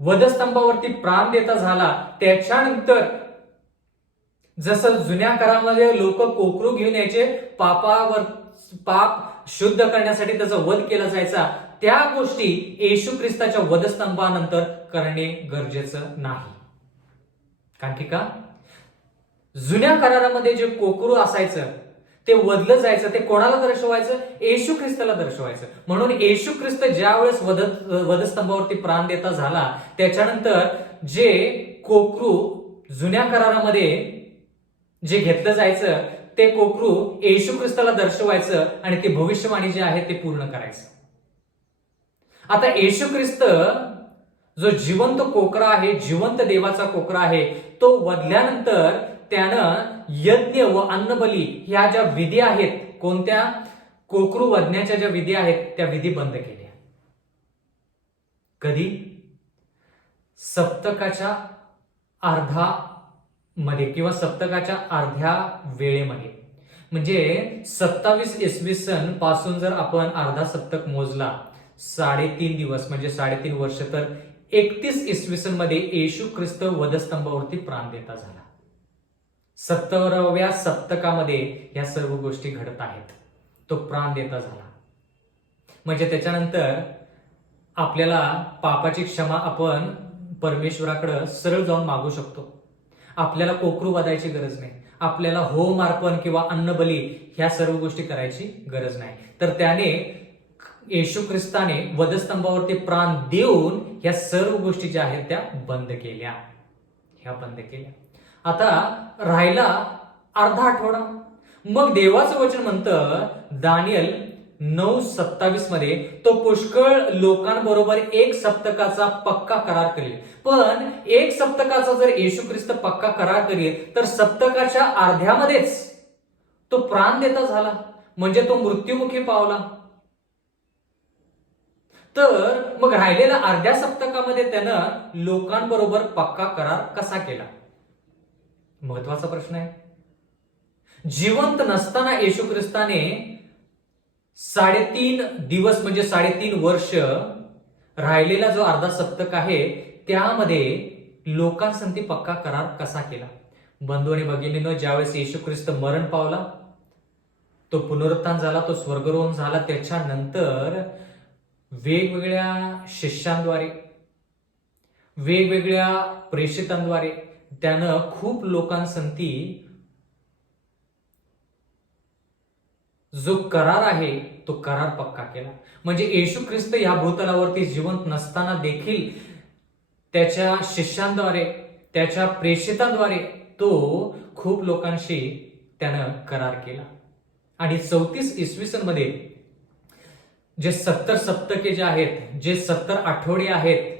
वधस्तंभावरती प्राण देता झाला. त्याच्यानंतर जसं जुन्या काळामध्ये लोक कोकरू घेऊन यायचे, पाप शुद्ध करण्यासाठी त्याचा वध केला जायचा, त्या गोष्टी येशू ख्रिस्ताच्या वधस्तंभानंतर करणे गरजेचं नाही. कारण की का? जुन्या करारामध्ये जे कोकरू असायचं ते वधलं जायचं, ते कोणाला दर्शवायचं? येशू ख्रिस्ताला दर्शवायचं. म्हणून येशू ख्रिस्त ज्या वेळेस वधस्तंभावरती प्राण देता झाला त्याच्यानंतर जे कोकरू जुन्या करारामध्ये जे घेतलं जायचं ते कोकरू येशू ख्रिस्ताला दर्शवायचं आणि ते भविष्यवाणी जे आहे ते पूर्ण करायचं. आता येशू ख्रिस्त जो जिवंत कोकरा आहे, जिवंत देवाचा कोकरा आहे, तो वधल्यानंतर त्यानं यज्ञ व अन्नबली ह्या ज्या विधी आहेत, कोणत्या? कोकरू वधण्याच्या ज्या विधी आहेत त्या विधी बंद केल्या. कधी? सप्तकाच्या अर्धा मध्ये किंवा सप्तकाच्या अर्ध्या वेळेमध्ये. म्हणजे 27 इसवी सन पासून जर आपण अर्धा सप्तक मोजला, 3.5 दिवस म्हणजे 3.5 वर्ष, तर 31 इसवी सन मध्ये येशू ख्रिस्त वधस्तंभावरती प्राण देता झाला. 17व्या सप्तकामध्ये या सर्व गोष्टी घडत आहेत. तो प्राण देता झाला. म्हणजे त्याच्यानंतर आपल्याला पापाची क्षमा आपण परमेश्वराकडे सरळ जाऊन मागू शकतो. आपल्याला कोकरू वादायची गरज नाही. आपल्याला होम अर्पण किंवा अन्नबली ह्या सर्व गोष्टी करायची गरज नाही. तर त्याने येशू ख्रिस्ताने वधस्तंभावरती प्राण देऊन ह्या सर्व गोष्टी ज्या आहेत त्या बंद केल्या. आता राहिला अर्धा आठवडा. मग देवाचं वचन म्हणतं दानिएल 9:27 मध्ये तो पुष्कळ लोकांबरोबर 1 सप्तकाचा पक्का करार करेल. पण 1 सप्तकाचा जर येशू ख्रिस्त पक्का करार करेल तर सप्तकाच्या अर्ध्यामध्येच तो प्राण देता झाला. म्हणजे तो मृत्युमुखी पावला. तर मग राहिलेल्या अर्ध्या सप्तकामध्ये त्यानं लोकांबरोबर पक्का करार कसा केला? महत्वाचा प्रश्न आहे. जिवंत नसताना येशू ख्रिस्ताने 3.5 दिवस म्हणजे 3.5 वर्ष राहिलेला जो अर्धा सप्तक आहे त्यामध्ये लोकांसाठी पक्का करार कसा केला? बंधू आणि भगिनींनो, ज्यावेळेस येशू ख्रिस्त मरण पावला, तो पुनरुत्थान झाला, तो स्वर्गरोहण झाला, त्याच्यानंतर वेगवेगळ्या शिष्यांद्वारे, वेगवेगळ्या प्रेषितांद्वारे त्यानं खूप लोकांसाठी जो करार आहे तो करार पक्का केला. म्हणजे येशू ख्रिस्त या भूतलावरती जिवंत नसताना देखील त्याच्या शिष्यांद्वारे, त्याच्या प्रेषितांद्वारे तो खूप लोकांशी त्यानं करार केला. आणि 34 इसवी सन मध्ये जे 70 सप्तके जे आहेत, जे 70 आठवडे आहेत,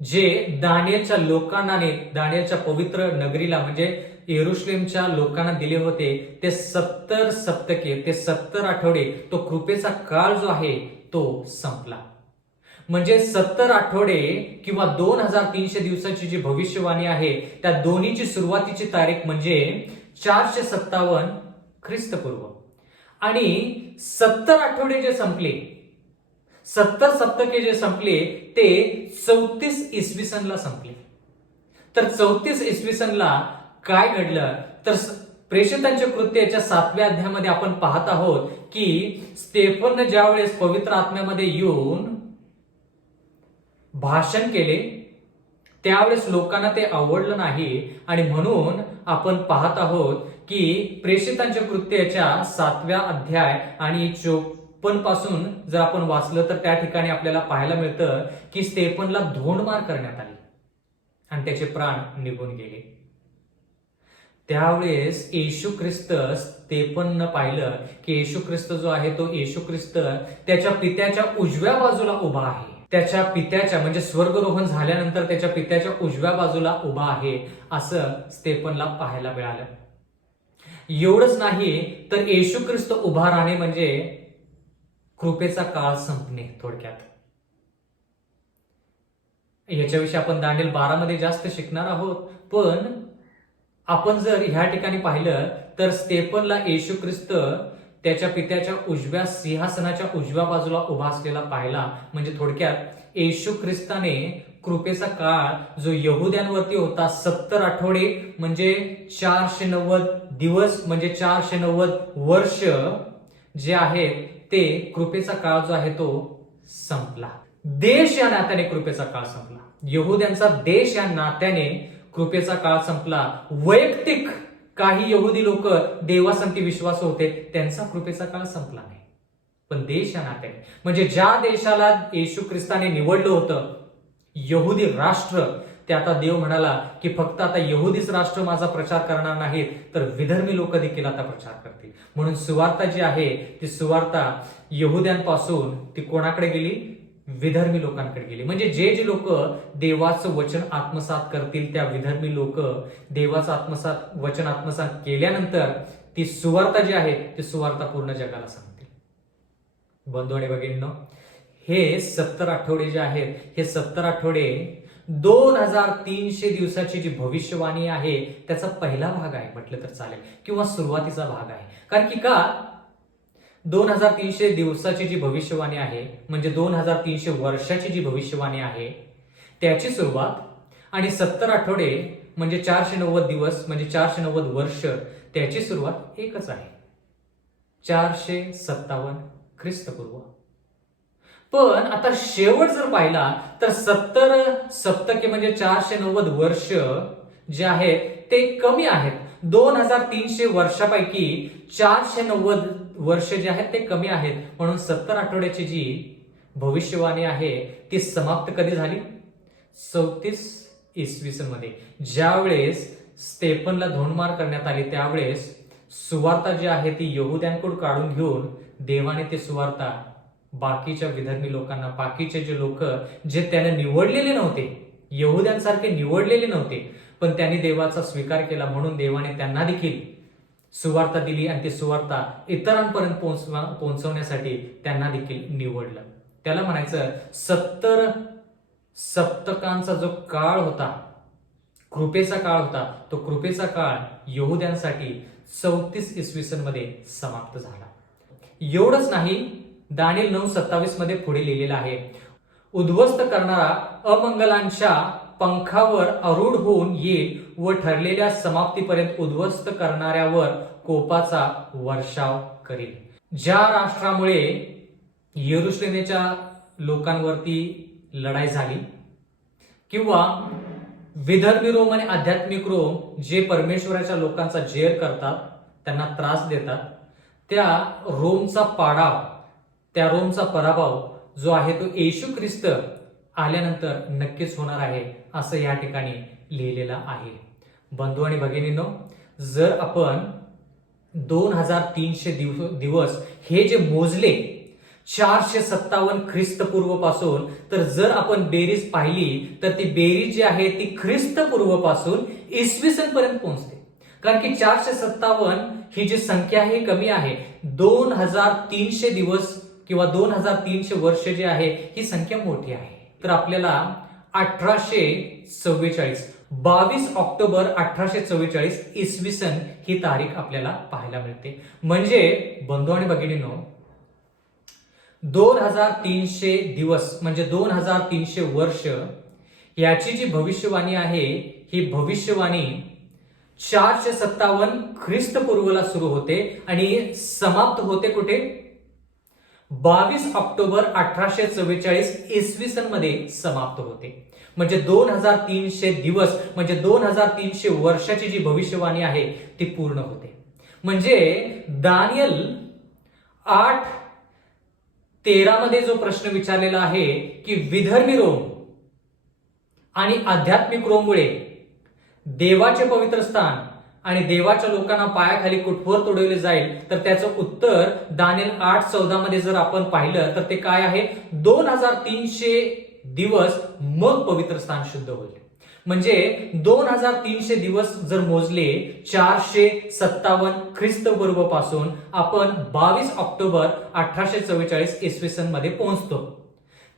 जे दानियेलच्या लोकांना, दानियेलच्या पवित्र नगरीला म्हणजे येरुशलेमच्या लोकांना दिले होते, ते 70 सप्तके, ते 70 आठवडे, तो कृपेचा काळ जो आहे तो संपला. म्हणजे 70 आठवडे किंवा 2300 दिवसाची जी भविष्यवाणी आहे, त्या दोन्हीची सुरुवातीची तारीख म्हणजे 457 ख्रिस्तपूर्व. आणि 70 आठवडे जे संपले, 70 सप्तके जे संपले, ते 34 इसवी सनला संपले. तर 34 इसवी सनला काय घडलं, तर प्रेषितांच्या कृत्याच्या 7व्या अध्यायामध्ये आपण पाहत आहोत की स्तेफनने ज्यावेळेस पवित्र आत्म्यामध्ये येऊन भाषण केले, त्यावेळेस लोकांना ते आवडलं नाही. आणि म्हणून आपण पाहत आहोत की प्रेषितांच्या कृत्याच्या 7व्या अध्याय आणि 54 पासून जर आपण वाचलं तर त्या ठिकाणी आपल्याला पाहायला मिळतं की स्तेफनला धोंडमार करण्यात आली आणि त्याचे प्राण निघून गेले. त्यावेळेस येशू ख्रिस्त स्तेफननं पाहिलं की येशू ख्रिस्त जो आहे तो येशू ख्रिस्त त्याच्या पित्याच्या उजव्या बाजूला उभा आहे. त्याच्या पित्याच्या म्हणजे स्वर्गरोहण झाल्यानंतर त्याच्या पित्याच्या उजव्या बाजूला उभा आहे, असं स्तेफनला पाहायला मिळालं. एवढंच नाही तर येशू ख्रिस्त उभा राहणे म्हणजे कृपेचा काळ संपणे थोडक्यात. याच्याविषयी आपण दानिएल 12 मध्ये जास्त शिकणार आहोत. पण आपण जर ह्या ठिकाणी पाहिलं तर स्तेफनला येशू ख्रिस्त त्याच्या पित्याच्या उजव्या सिंहासनाच्या उजव्या बाजूला उभा असलेला पाहिला. म्हणजे थोडक्यात येशू ख्रिस्ताने कृपेचा काळ जो यहुद्यांवरती होता 70 आठवडे म्हणजे 490 दिवस म्हणजे 490 वर्ष जे आहेत, ते कृपेचा काळ जो आहे तो संपला. देश या नात्याने कृपेचा काळ संपला. यहुद्यांचा देश या नात्याने कृपेचा काळ संपला. वैयक्तिक काही यहुदी लोक देवासंती विश्वास होते, त्यांचा कृपेचा काळ संपला नाही. पण देश या नात्याने म्हणजे ज्या देशाला येशू ख्रिस्ताने निवडलं होतं, यहुदी राष्ट्र, ते आता देव म्हणाला की फक्त आता यहुदीच राष्ट्र माझा प्रचार करणार नाहीत, तर विधर्मी लोक देखील आता प्रचार करतील. म्हणून सुवार्ता जी आहे ती सुवार्ता यहुद्यांपासून ती कोणाकडे गेली, विधर्मी लोकांकडे गेली. म्हणजे जे जे लोक देवाचं वचन आत्मसात करतील, त्या विधर्मी लोक देवाचं वचन आत्मसात केल्यानंतर ती सुवार्ता जी आहे ती सुवार्ता पूर्ण जगाला सांगतील. बंधू आणि भगिनींनो, हे 70 आठवडे जे आहेत, हे 70 आठवडे 2300 दिवसाची जी भविष्यवाणी आहे त्याचा पहिला भाग आहे म्हटलं तर चालेल, किंवा सुरुवातीचा भाग आहे. कारण की का 2300 दिवसाची जी भविष्यवाणी आहे म्हणजे 2300 वर्षाची जी भविष्यवाणी आहे त्याची सुरुवात, आणि 70 आठवडे म्हणजे 490 दिवस म्हणजे 490 वर्ष त्याची सुरुवात एकच आहे, 457 ख्रिस्तपूर्व. पण आता शेवट जर पाहिला तर 70 सप्तके म्हणजे 490 वर्ष जे आहेत ते कमी आहेत. 2300 वर्षापैकी 490 वर्ष जे आहेत ते कमी आहेत. म्हणून 70 आठवड्याची जी भविष्यवाणी आहे ती समाप्त कधी झाली, 34 इसवी सन मध्ये, ज्यावेळेस स्तेफनला धोंडमार करण्यात आली. त्यावेळेस सुवार्ता जी आहे ती यहुद्यांकडून काढून घेऊन देवाने ते सुवार्ता बाकीच्या विधर्मी लोकांना, बाकीचे जे लोक जे त्याने निवडलेले नव्हते, यहुद्यांसारखे निवडलेले नव्हते, पण त्यांनी देवाचा स्वीकार केला म्हणून देवाने त्यांना देखील सुवार्ता दिली आणि ती सुवार्ता इतरांपर्यंत पोहोचवण्यासाठी त्यांना देखील निवडलं. त्याला म्हणायचं 70 सप्तकांचा जो काळ होता, कृपेचा काळ होता, तो कृपेचा काळ यहुद्यांसाठी 34 इसवी सन मध्ये समाप्त झाला. एवढंच नाही, दानिएल 9:27 मध्ये पुढे लिहिलेलं आहे, उद्ध्वस्त करणारा अमंगलांच्या पंखावर आरूढ होऊन येईल व ठरलेल्या समाप्तीपर्यंत उद्ध्वस्त करणाऱ्यावर कोपाचा वर्षाव करेल. ज्या राष्ट्रामुळे येरुशलेमेच्या लोकांवरती लढाई झाली, किंवा विधर्मी रोम आणि आध्यात्मिक रोम जे परमेश्वराच्या लोकांचा जेर करतात, त्यांना त्रास देतात, त्या रोमचा पाडाव, त्या रोमचा पराभव जो आहे तो येशू ख्रिस्त आल्यानंतर नक्कीच होणार आहे असं या ठिकाणी लिहिलेलं आहे. बंधू आणि भगिनींनो, जर आपण 2300 दिवस हे जे मोजले 457 ख्रिस्तपूर्व पासून, तर जर आपण बेरीज पाहिली तर ती बेरीज जी आहे ती ख्रिस्तपूर्व पासून इसवी सन पर्यंत पोहोचते. कारण की 457 ही जी संख्या आहे ही कमी आहे. 2300 दिवस किंवा 2300 वर्ष जे आहे ही संख्या मोठी आहे. तर आपल्याला 1844 22 ऑक्टोबर 1844 इसवी सन ही तारीख आपल्याला पाहायला मिळते. म्हणजे बंधू आणि भगिनींनो, 2300 दिवस म्हणजे 2300 वर्ष याची जी भविष्यवाणी आहे ही भविष्यवाणी 457 ख्रिस्तपूर्वला सुरू होते आणि समाप्त होते कुठे? 22 ऑक्टोबर 1844 इसवी सन मध्ये समाप्त होते. म्हणजे 2300 दिवस म्हणजे 2300 वर्षाची जी भविष्यवाणी आहे ती पूर्ण होते. म्हणजे दानियल 8:13 मध्ये जो प्रश्न विचारलेला आहे की विधर्मी रोम आणि आध्यात्मिक रोममुळे देवाचे पवित्र स्थान आणि देवाच्या लोकांना पायाखाली कुठवर तोडवले जाईल, तर त्याचं उत्तर दानियल 8:14 मध्ये जर आपण पाहिलं तर ते काय आहे? 2300 दिवस मग पवित्र स्थान शुद्ध होईल. म्हणजे 2300 दिवस जर मोजले 457 ख्रिस्तपूर्व पासून आपण 22 ऑक्टोबर 1844 इसवी सन मध्ये पोहोचतो.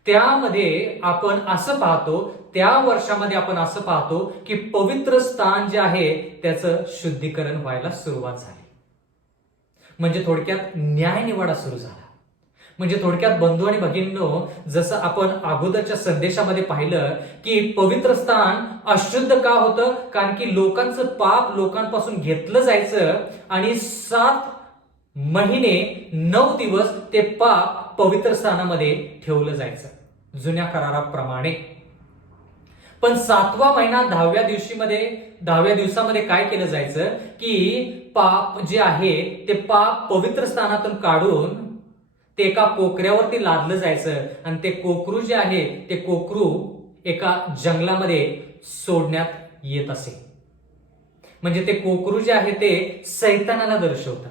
त्यामध्ये आपण असं पाहतो, त्या वर्षामध्ये आपण असं पाहतो की पवित्र स्थान जे आहे त्याचं शुद्धीकरण व्हायला सुरुवात झाली. म्हणजे थोडक्यात न्यायनिवाडा सुरू झाला. म्हणजे थोडक्यात बंधू आणि भगिनींनो, जसं आपण अगोदरच्या संदेशामध्ये पाहिलं की पवित्र स्थान अशुद्ध का होतं? कारण की लोकांचं पाप लोकांपासून घेतलं जायचं आणि 7 महिने 9 दिवस ते पाप पवित्र स्थानामध्ये ठेवलं जायचं जुन्या कराराप्रमाणे. पण 7वा महिना 10व्या दिवसामध्ये काय केलं जायचं की पाप जे आहे ते पाप पवित्र स्थानातून काढून ते एका कोकऱ्यावरती लादलं जायचं आणि ते कोकरू जे आहे ते कोकरू एका जंगलामध्ये सोडण्यात येत असे. म्हणजे ते कोकरू जे आहे ते सैतानाला दर्शवतं.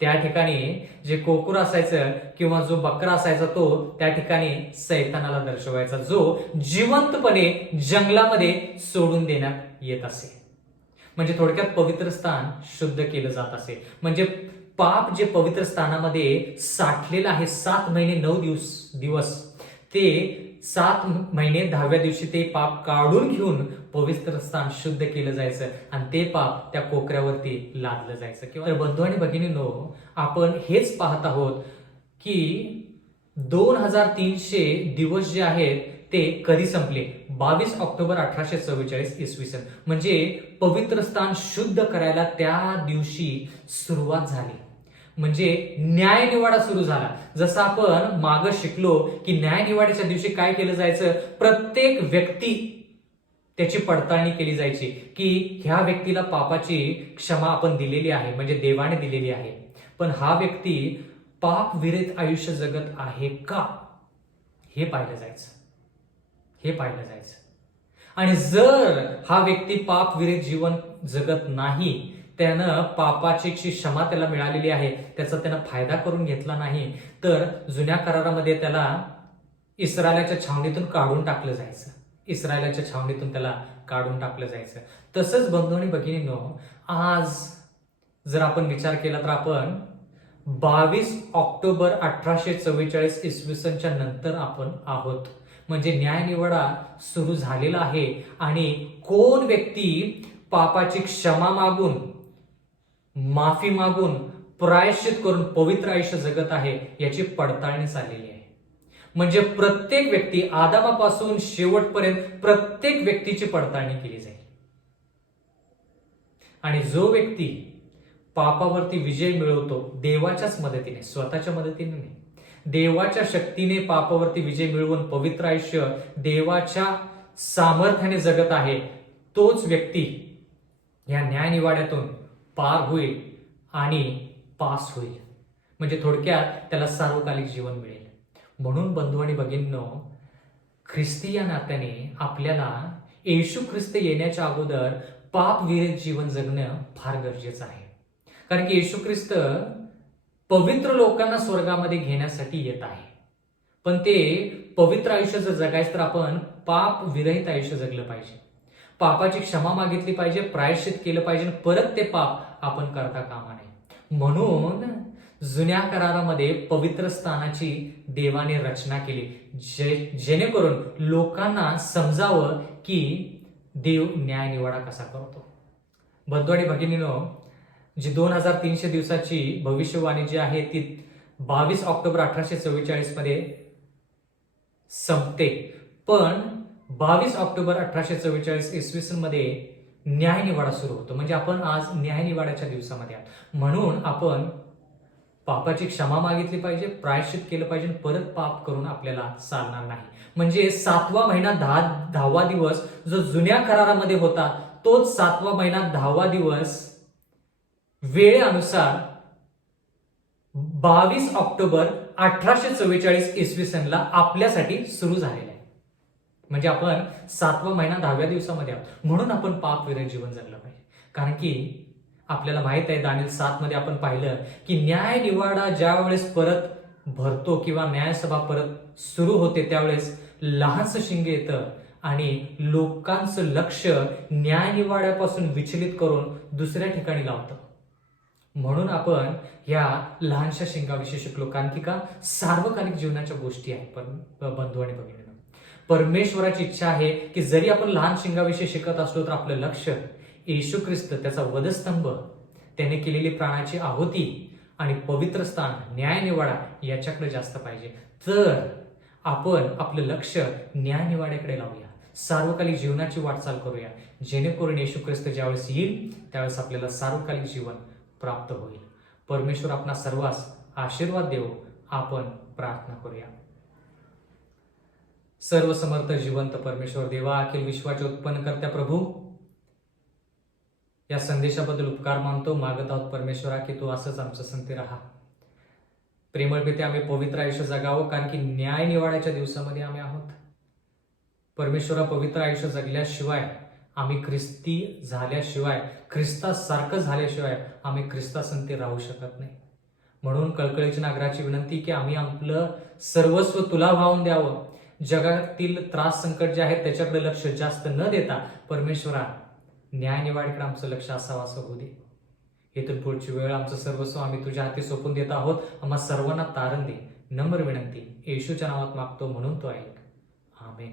त्या ठिकाणी जे कोकरू असायचं किंवा जो बकरा असायचा तो त्या ठिकाणी सैतानाला दर्शवायचा, जो जिवंतपणे जंगलामध्ये सोडून देण्यात येत असे. म्हणजे थोडक्यात पवित्र स्थान शुद्ध केलं जात असे. म्हणजे पाप जे पवित्र स्थानामध्ये साठलेलं आहे 7 महिने 9 दिवस ते 7 महिने 10व्या दिवशी ते पाप काढून घेऊन पवित्र स्थान शुद्ध केलं जायचं आणि ते पाप त्या कोकऱ्यावरती लादलं जायचं. किंवा बंधू आणि भगिनींनो, आपण हेच पाहत आहोत की 2300 दिवस जे आहेत ते कधी संपले? 22 ऑक्टोबर 1844 इसवी सन. म्हणजे पवित्र स्थान शुद्ध करायला त्या दिवशी सुरुवात झाली. म्हणजे न्यायनिवाडा सुरू झाला. जसं आपण मागं शिकलो की न्यायनिवाड्याच्या दिवशी काय केलं जायचं? प्रत्येक व्यक्ती त्याची पडताळणी केली जायची की ह्या व्यक्तीला पापाची क्षमा आपण दिलेली आहे, म्हणजे देवाने दिलेली आहे, पण हा व्यक्ती पाप विरहित आयुष्य जगत आहे का हे पाहिलं जायचं. आणि जर हा व्यक्ती पाप विरहित जीवन जगत नाही, त्यानं पापाची क्षमा त्याला मिळालेली आहे, त्याचा त्यानं फायदा करून घेतला नाही, तर जुन्या करारामध्ये त्याला इस्रायलाच्या छावणीतून काढून टाकलं जायचं. तसंच बंधू आणि भगिनींनो, आज जर आपण विचार केला तर आपण 22 ऑक्टोबर 1844 इसवी सनच्या नंतर आपण आहोत. म्हणजे न्यायनिवाडा सुरू झालेला आहे आणि कोण व्यक्ती पापाची क्षमा मागून, माफी मागून, प्रायश्चित करून पवित्र आयुष्य जगत आहे याची पडताळणी चाललेली आहे. म्हणजे प्रत्येक व्यक्ती आदामापासून शेवटपर्यंत प्रत्येक व्यक्तीची पडताळणी केली जाईल. आणि जो व्यक्ती पापावरती विजय मिळवतो देवाच्याच मदतीने, स्वतःच्या मदतीने नाही, देवाच्या शक्तीने पापावरती विजय मिळवून पवित्र आयुष्य देवाच्या सामर्थ्याने जगत आहे, तोच व्यक्ती या न्यायनिवाड्यातून पार होईल आणि पास होईल. म्हणजे थोडक्यात त्याला सार्वकालिक जीवन मिळेल. म्हणून बंधू आणि भगिनींनो, ख्रिस्ती या नात्याने आपल्याला येशू ख्रिस्त येण्याच्या अगोदर पापविरहित जीवन जगणं फार गरजेचं आहे. कारण की येशू ख्रिस्त पवित्र लोकांना स्वर्गामध्ये घेण्यासाठी येत आहे. पण ते पवित्र आयुष्य जर जगायचं तर आपण पाप विरहित आयुष्य जगलं पाहिजे. पापाची क्षमा मागितली पाहिजे, प्रायश्चित केलं पाहिजे, परत ते पाप आपण करता कामा नये. म्हणून जुन्या करारामध्ये पवित्र स्थानाची देवाने रचना केली, जेणेकरून लोकांना समजावं की देव न्याय निवाडा कसा करतो. बंधू आणि भगिनीनो, जी 2300 दिवसाची भविष्यवाणी जी आहे ती 22 ऑक्टोबर 1844 मध्ये संपते. पण 22 ऑक्टोबर 1844 इसवी सन मध्ये न्याय निवाडा सुरू होतो. म्हणजे आपण आज न्याय निवाड्याच्या दिवसामध्ये आहोत. म्हणून आपण पापाची क्षमा मागितली पाहिजे, प्रायश्चित केलं पाहिजे, परत पाप करून आपल्याला चालणार नाही. म्हणजे 7वा महिना 10वा दिवस जो जुन्या करारामध्ये होता, तोच 7वा महिना 10वा दिवस वेळेनुसार 22 ऑक्टोबर 1844 इसवी सनला आपल्यासाठी सुरू झालेला आहे. म्हणजे आपण 7वा महिना 10व्या दिवसामध्ये आहोत. म्हणून आपण पाप विरहित जीवन जगलं पाहिजे. कारण की आपल्याला माहित आहे, दानिएल 7 मध्ये आपण पाहिलं की न्याय निवाडा ज्या वेळेस परत भरतो किंवा न्यायसभा परत सुरू होते, त्यावेळेस लहानसं शिंग येतं आणि लोकांचं लक्ष न्याय निवाड्यापासून विचलित करून दुसऱ्या ठिकाणी लावतं. म्हणून आपण या लहानशा शिंगाविषयी शिकलो. कारण की का सार्वकालिक जीवनाच्या गोष्टी आहेत. पण बंधू आणि भगिनींनो, परमेश्वराची इच्छा आहे की जरी आपण लहान शिंगाविषयी शिकत असलो तर आपलं लक्ष येशू ख्रिस्त, त्याचा वधस्तंभ, त्याने केलेली प्राणाची आहुती आणि पवित्र स्थान, न्याय निवाडा याच्याकडे जास्त पाहिजे. तर आपण आपलं लक्ष न्याय निवाड्याकडे लावूया, सार्वकालिक जीवनाची वाटचाल करूया, जेणेकरून येशू ख्रिस्त ज्यावेळेस येईल त्यावेळेस आपल्याला सार्वकालिक जीवन प्राप्त होईल. परमेश्वर आपणा सर्वांस आशीर्वाद देवो. आपण प्रार्थना करूया. सर्वसमर्थ जिवंत परमेश्वर देवा, अखिल विश्वाचे उत्पन्नकर्त्या प्रभू, या संदेशाबद्दल उपकार मानतो. मागत आहोत परमेश्वरा की तू असंच आमचं संगती राहा. प्रेमळ पिते, आम्ही पवित्र आयुष्य जगावं, कारण की न्याय निवाड्याच्या दिवसामध्ये आम्ही आहोत. परमेश्वरा, पवित्र आयुष्य जगल्याशिवाय, आम्ही ख्रिस्ती झाल्याशिवाय, ख्रिस्तासारखं झाल्याशिवाय आम्ही ख्रिस्तासंगती राहू शकत नाही. म्हणून कळकळीची नागराची विनंती की आम्ही आपलं सर्वस्व तुला वाहून द्यावं. जगातील त्रास संकट जे आहेत त्याच्याकडे लक्ष जास्त न देता परमेश्वरा न्याय निवाडीकडे आमचं लक्ष असावं, असं होऊ दे. इथून पुढची वेळ आमचं सर्वस्व आम्ही तुझ्या हाती सोपून देत आहोत. आम्हा सर्वांना तारण दे. नम्र विनंती येशूच्या नावात मागतो, म्हणून तो ऐक. आमेन.